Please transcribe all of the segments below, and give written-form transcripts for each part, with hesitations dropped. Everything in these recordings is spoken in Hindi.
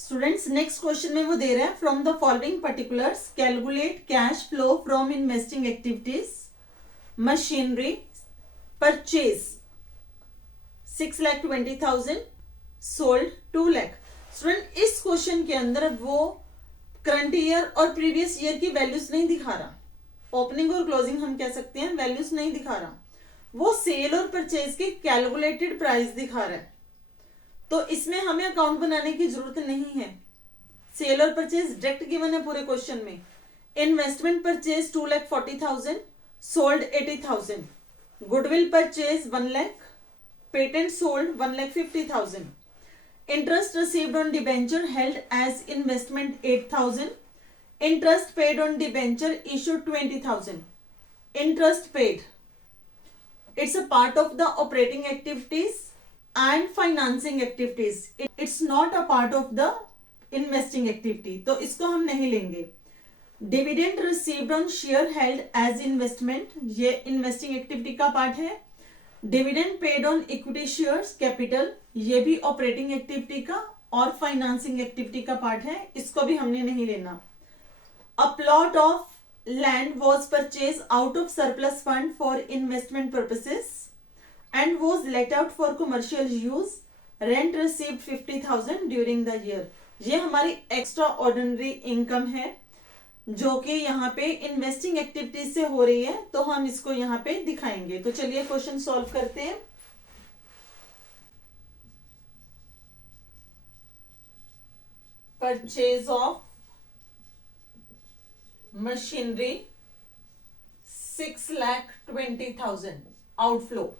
स्टूडेंट्स नेक्स्ट क्वेश्चन में वो दे रहे हैं from the following particulars calculate cash flow from investing activities machinery purchase 6,20,000 sold 2 lakh. Student इस क्वेश्चन के अंदर वो करंट ईयर और प्रीवियस ईयर की वैल्यूज नहीं दिखा रहा, ओपनिंग और क्लोजिंग हम कह सकते हैं, वैल्यूज नहीं दिखा रहा, वो सेल और परचेज की कैलकुलेटेड प्राइस दिखा रहा है। तो इसमें हमें अकाउंट बनाने की जरूरत नहीं है। सेल और परचेज डायरेक्ट गिवन है पूरे क्वेश्चन में। Investment purchase 2,40,000 sold 80,000, goodwill purchase 1 lakh, patent sold 1,50,000, interest received on debenture held as investment 8,000, interest paid on debenture issued 20,000. Interest paid, it's a part of the operating activities and financing activities. It's not a part of the investing activity, तो इसको हम नहीं लेंगे। Dividend received on share held as investment, ये investing activity का पार्ट है। Dividend paid on equity shares capital, ये भी ऑपरेटिंग एक्टिविटी का और फाइनेंसिंग एक्टिविटी का पार्ट है, इसको भी हमने नहीं लेना। A plot of land was purchase out of surplus fund for investment purposes and was let out for commercial use, rent received 50,000 during the year. ये हमारी एक्स्ट्रा ऑर्डिनरी इनकम है जो कि यहाँ पे इन्वेस्टिंग एक्टिविटीज से हो रही है, तो हम इसको यहाँ पे दिखाएंगे। तो चलिए क्वेश्चन सॉल्व करते हैं। Purchase of machinery 6,20,000 outflow,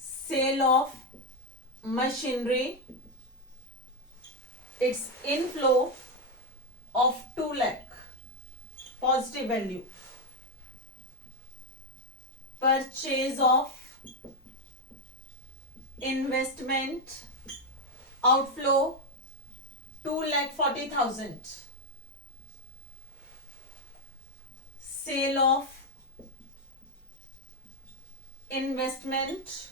sale of machinery it's inflow of 2 lakh, positive value. Purchase of investment outflow 2,40,000. Sale of investment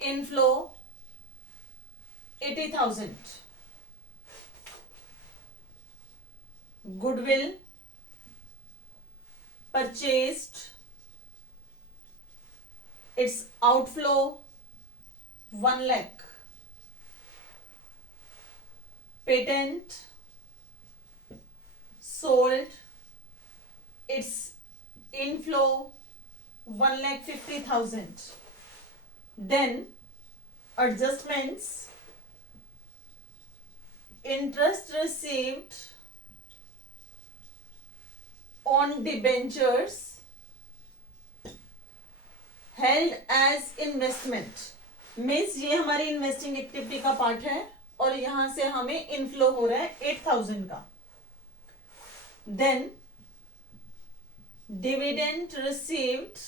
inflow 80,000. Goodwill purchased, its outflow 1 lakh. Patent sold, its inflow 1,50,000. Then adjustments, interest received on debentures held as investment, means ये हमारी इन्वेस्टिंग एक्टिविटी का पार्ट है और यहां से हमें इनफ्लो हो रहा है 8,000 का। Then dividend received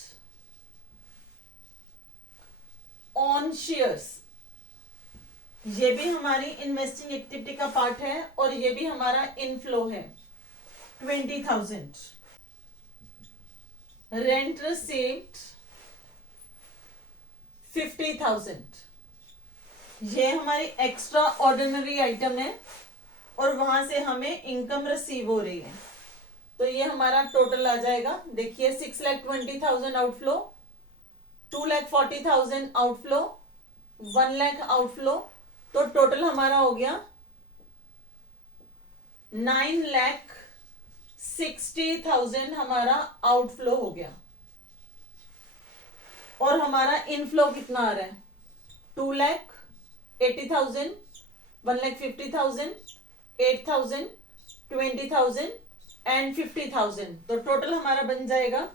on shares, ये भी हमारी इन्वेस्टिंग एक्टिविटी का पार्ट है और ये भी हमारा इनफ्लो है 20,000. Rent received 50,000. ये हमारी एक्स्ट्रा ऑर्डिनरी आइटम है और वहां से हमें इनकम रिसीव हो रही है, तो ये हमारा टोटल आ जाएगा। देखिए 6,20,000 आउटफ्लो, 2,40,000 आउटफ्लो, 1 लाख आउटफ्लो, तो टोटल हमारा हो गया 9,60,000 हमारा आउटफ्लो हो गया। और हमारा इनफ्लो कितना आ रहा है 2,80,000, 1,50,000, 8,000, 20,000 एंड 50,000, तो टोटल हमारा बन जाएगा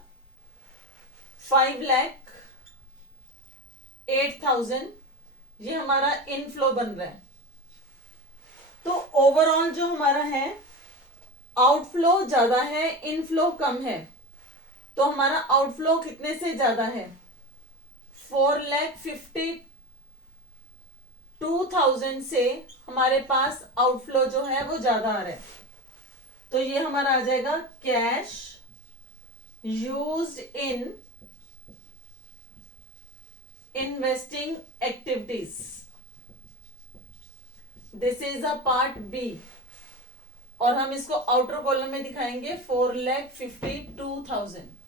5,08,000। ये हमारा इनफ्लो बन रहा है। तो ओवरऑल जो हमारा है आउटफ्लो ज्यादा है, इनफ्लो कम है, तो हमारा आउटफ्लो कितने से ज्यादा है 4,52,000 से हमारे पास आउटफ्लो जो है वो ज्यादा आ रहा है, तो ये हमारा आ जाएगा cash used in investing activities. This is a part B, और हम इसको आउटर कॉलम में दिखाएंगे 4,52,000।